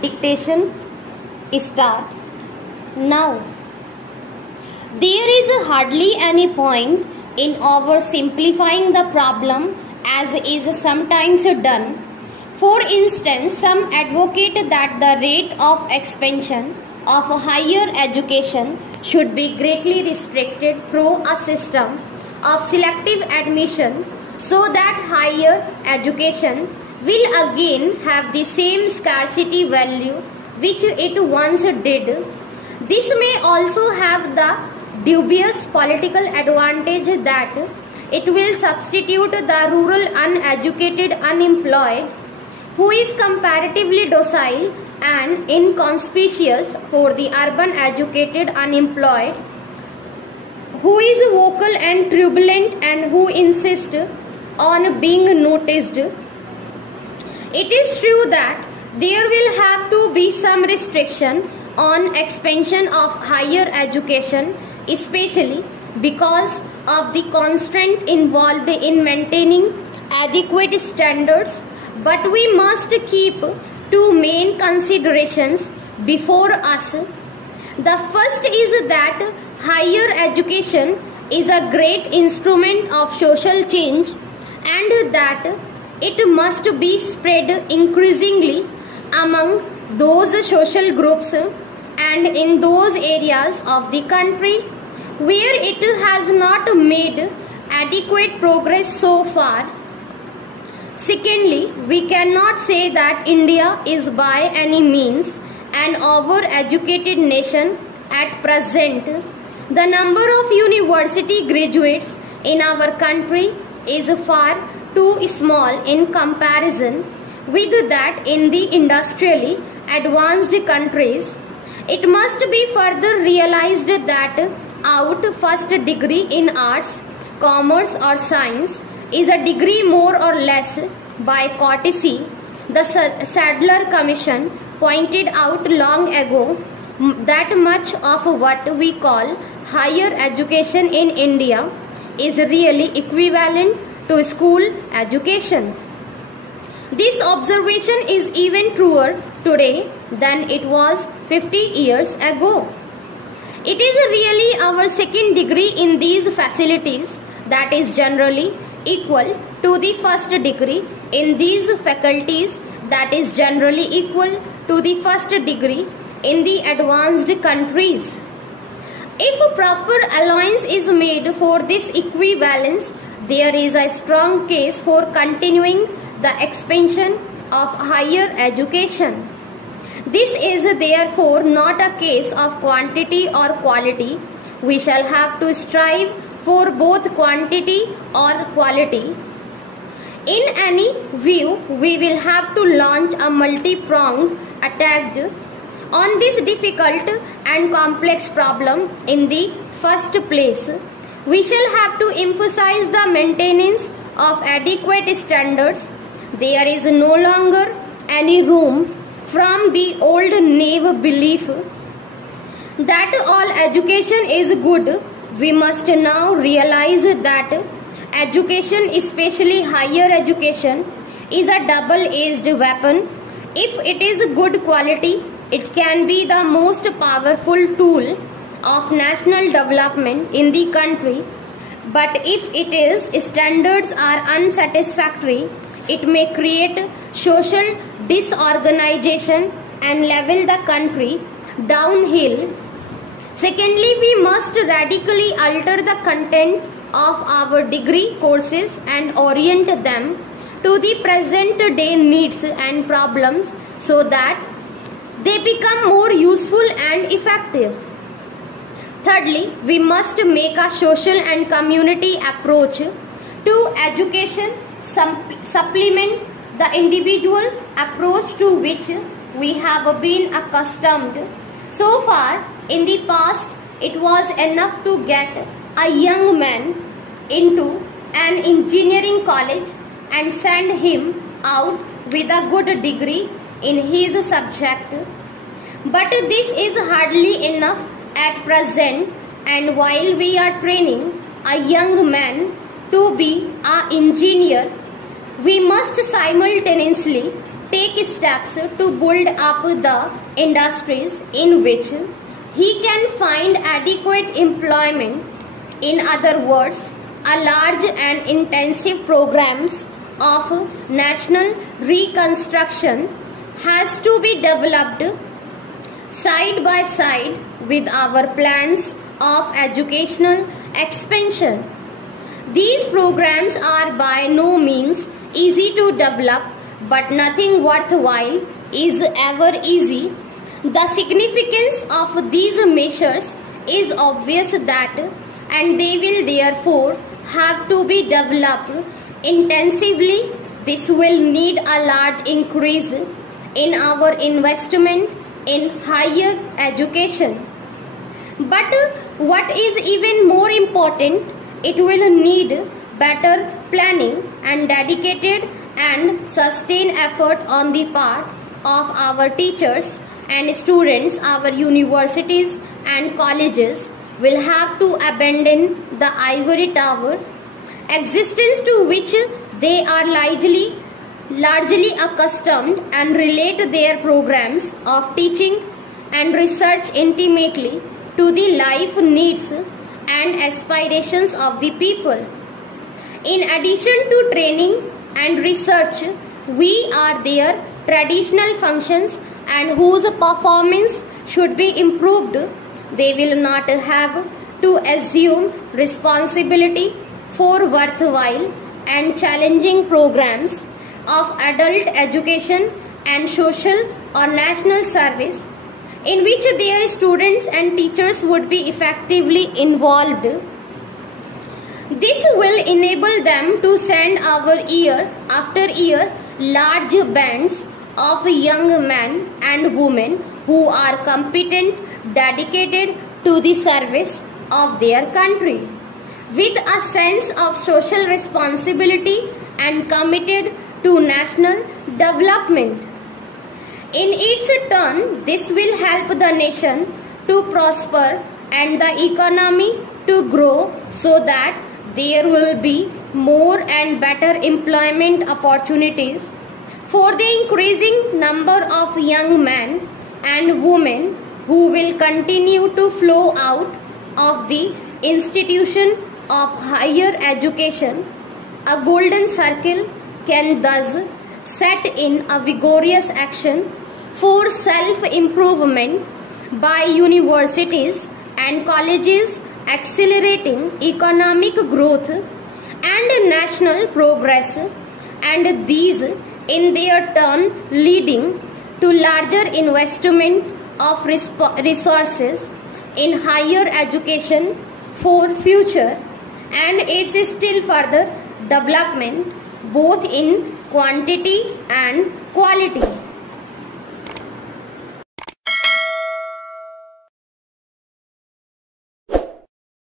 Dictation start now. There is hardly any point in oversimplifying the problem as is sometimes done. For instance, some advocate that the rate of expansion of higher education should be greatly restricted through a system of selective admission so that higher education will again have the same scarcity value which it once did. This may also have the dubious political advantage that it will substitute the rural uneducated unemployed who is comparatively docile and inconspicuous for the urban educated unemployed who is vocal and turbulent and who insists on being noticed. It is true that there will have to be some restriction on expansion of higher education, especially because of the constraint involved in maintaining adequate standards, but we must keep two main considerations before us. The first is that higher education is a great instrument of social change and that it must be spread increasingly among those social groups and in those areas of the country where it has not made adequate progress so far. Secondly, we cannot say that India is by any means an over-educated nation at present. The number of university graduates in our country is far too small in comparison with that in the industrially advanced countries. It must be further realized that out first degree in arts, commerce or science is a degree more or less by courtesy. The Sadler Commission pointed out long ago that much of what we call higher education in India is really equivalent to school education. This observation is even truer today than it was 50 years ago. It is really our second degree in these facilities that is generally equal to the first degree in these faculties that is generally equal to the first degree in the advanced countries. If a proper allowance is made for this equivalence, there is a strong case for continuing the expansion of higher education. This is therefore not a case of quantity or quality. We shall have to strive for both quantity or quality. In any view, we will have to launch a multi-pronged attack on this difficult and complex problem. In the first place, we shall have to emphasize the maintenance of adequate standards. There is no longer any room from the old naive belief that all education is good. We must now realize that education, especially higher education, is a double-edged weapon. If it is good quality, it can be the most powerful tool of national development in the country. But if its standards are unsatisfactory, it may create social disorganization and level the country downhill. Secondly, we must radically alter the content of our degree courses and orient them to the present day needs and problems so that they become more useful and effective. Thirdly, we must make a social and community approach to education supplement the individual approach to which we have been accustomed. So far, in the past, it was enough to get a young man into an engineering college and send him out with a good degree in his subject. But this is hardly enough at present, and while we are training a young man to be an engineer, we must simultaneously take steps to build up the industries in which he can find adequate employment. In other words, a large and intensive programs of national reconstruction has to be developed side by side with our plans of educational expansion. These programs are by no means easy to develop, but nothing worthwhile is ever easy. The significance of these measures is obvious that, and they will therefore have to be developed intensively. This will need a large increase in our investment in higher education. But what is even more important, it will need better planning and dedicated and sustained effort on the part of our teachers and students. Our universities and colleges will have to abandon the ivory tower existence to which they are largely accustomed, and relate their programs of teaching and research intimately to the life needs and aspirations of the people. In addition to training and research, we are their traditional functions and whose performance should be improved. They will not have to assume responsibility for worthwhile and challenging programs of adult education and social or national service in which their students and teachers would be effectively involved. This will enable them to send our year after year large bands of young men and women who are competent, dedicated to the service of their country, with a sense of social responsibility and committed to national development. In its turn, this will help the nation to prosper and the economy to grow, so that there will be more and better employment opportunities for the increasing number of young men and women who will continue to flow out of the institution of higher education. A golden circle can thus set in a vigorous action for self-improvement by universities and colleges, accelerating economic growth and national progress, and these in their turn leading to larger investment of resources in higher education for future and its still further development, both in quantity and quality.